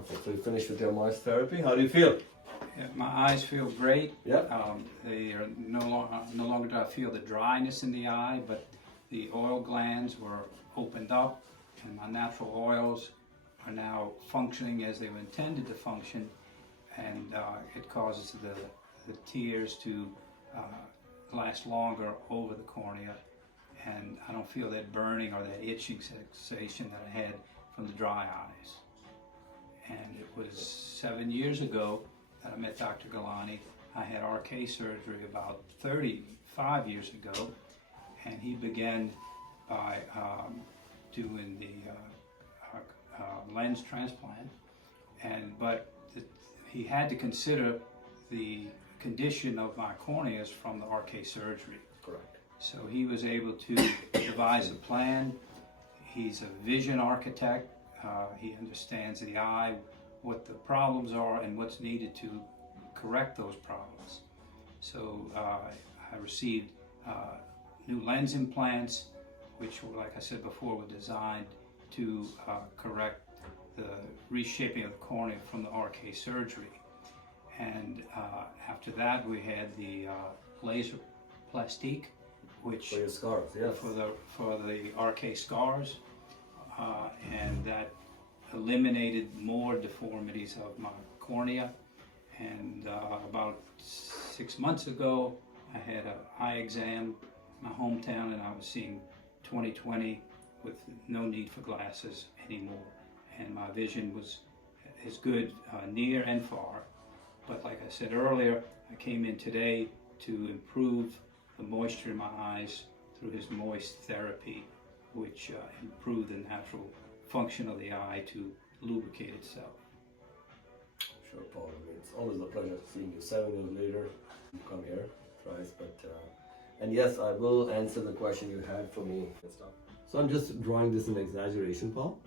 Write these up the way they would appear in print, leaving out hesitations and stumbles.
Wonderful. So you finished with your moist therapy. How do you feel? Yeah, my eyes feel great. Yep. They are no longer do I feel the dryness in the eye, but the oil glands were opened up, and my natural oils are now functioning as they were intended to function, and it causes the tears to last longer over the cornea, and I don't feel that burning or that itching sensation that I had from the dry eyes. And it was 7 years ago that I met Dr. Gulani. I had RK surgery about 35 years ago, and he began by doing the lens transplant, but he had to consider the condition of my corneas from the RK surgery. Correct. So he was able to devise a plan. He's a vision architect. He understands the eye, what the problems are, and what's needed to correct those problems. So I received new lens implants, which, like I said before, were designed to correct the reshaping of the cornea from the RK surgery. And after that, we had the Lazrplastique, which For your scars, yes. for the RK scars, and that eliminated more deformities of my cornea. And about 6 months ago, I had an eye exam in my hometown, and I was seeing 20/20 with no need for glasses anymore. And my vision is good near and far. But like I said earlier, I came in today to improve the moisture in my eyes through his moist therapy, which improved the natural function of the eye to lubricate itself. Sure, Paul. I mean, it's always a pleasure seeing you 7 years later. You come here twice, but and yes, I will answer the question you had for me. So I'm just drawing this in exaggeration, Paul.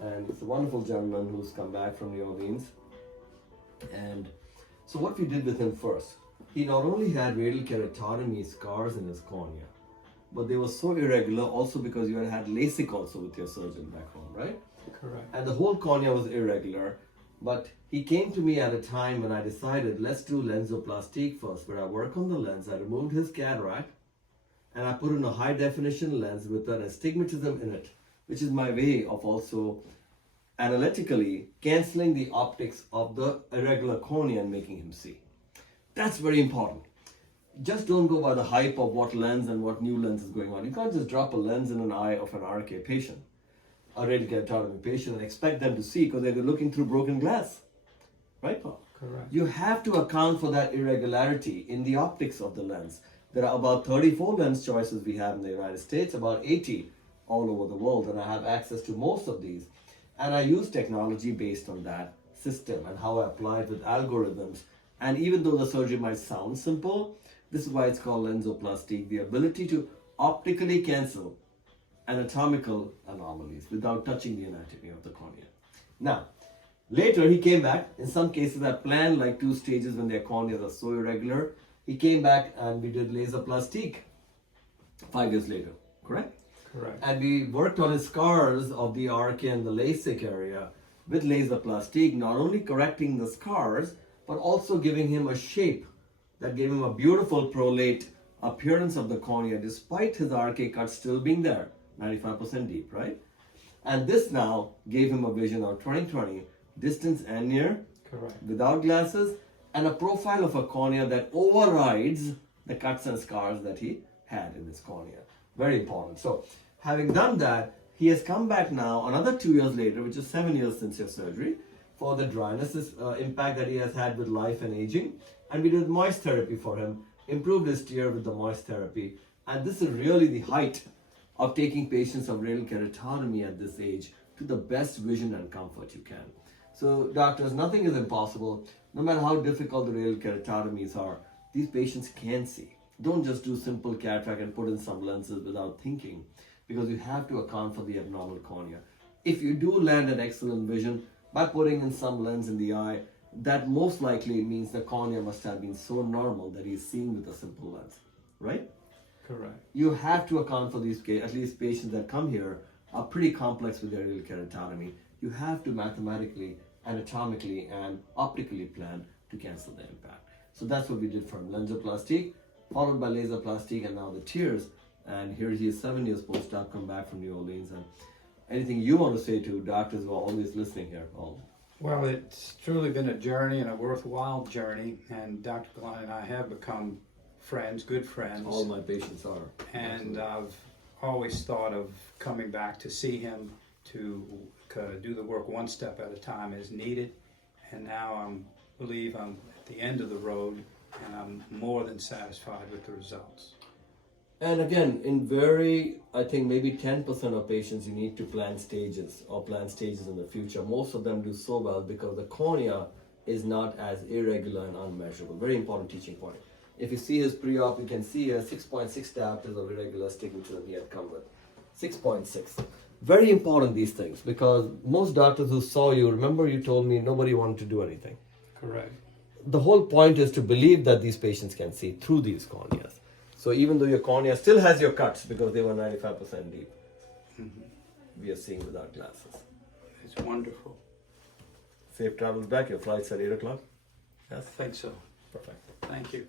And it's a wonderful gentleman who's come back from New Orleans. And so what we did with him first, he not only had radial keratotomy scars in his cornea, but they were so irregular also because you had LASIK also with your surgeon back home, right? Correct. And the whole cornea was irregular. But he came to me at a time when I decided, let's do LenzOplastique first, where I work on the lens. I removed his cataract and I put in a high definition lens with an astigmatism in it, which is my way of also analytically cancelling the optics of the irregular cornea and making him see. That's very important. Just don't go by the hype of what lens and what new lens is going on. You can't just drop a lens in an eye of an RK patient, a radial keratotomy patient, and expect them to see because they're looking through broken glass. Right, Paul? Correct. You have to account for that irregularity in the optics of the lens. There are about 34 lens choices we have in the United States, about 80 all over the world, and I have access to most of these. And I use technology based on that system and how I apply it with algorithms. And even though the surgery might sound simple, this is why it's called LenzOplastique, the ability to optically cancel anatomical anomalies without touching the anatomy of the cornea. Now, later he came back. In some cases I planned like 2 stages when their corneas are so irregular. He came back and we did Lazrplastique 5 years later, correct? Correct. And we worked on his scars of the RK and the LASIK area with Lazrplastique, not only correcting the scars, but also giving him a shape that gave him a beautiful prolate appearance of the cornea despite his RK cut still being there, 95% deep, right? And this now gave him a vision of 20/20, distance and near, Correct. without glasses, and a profile of a cornea that overrides the cuts and scars that he had in his cornea. Very important. So, having done that, he has come back now another 2 years later, which is 7 years since your surgery, for the dryness impact that he has had with life and aging. And we did moist therapy for him, improved his tear with the moist therapy. And this is really the height of taking patients of radial keratotomy at this age to the best vision and comfort you can. So, doctors, nothing is impossible. No matter how difficult the radial keratotomies are, these patients can see. Don't just do simple cataract and put in some lenses without thinking, because you have to account for the abnormal cornea. If you do land an excellent vision by putting in some lens in the eye, that most likely means the cornea must have been so normal that he's seeing with a simple lens, right? Correct. You have to account for these, at least patients that come here are pretty complex with their radial keratotomy. You have to mathematically anatomically and optically planned to cancel the impact. So that's what we did from LenzOplastique, followed by Lazrplastique, and now the tears. And here he is 7 years post-op, come back from New Orleans. And anything you want to say to doctors who are always listening here? Well, it's truly been a journey and a worthwhile journey, and Dr. Gulani and I have become friends, good friends. All my patients are. And I've always thought of coming back to see him to do the work one step at a time as needed. And now I believe I'm at the end of the road, and I'm more than satisfied with the results. And again, I think maybe 10% of patients you need to plan stages in the future. Most of them do so well because the cornea is not as irregular and unmeasurable. Very important teaching point. If you see his pre-op, you can see a 6.6 diopters of irregular astigmatism he had come with. 6.6. Very important, these things, because most doctors who saw you, remember you told me nobody wanted to do anything. Correct. The whole point is to believe that these patients can see through these corneas. So even though your cornea still has your cuts because they were 95% deep, we are seeing without glasses. It's wonderful. Safe travels back. Your flight's at 8 o'clock? Yes? I think so. Perfect. Thank you.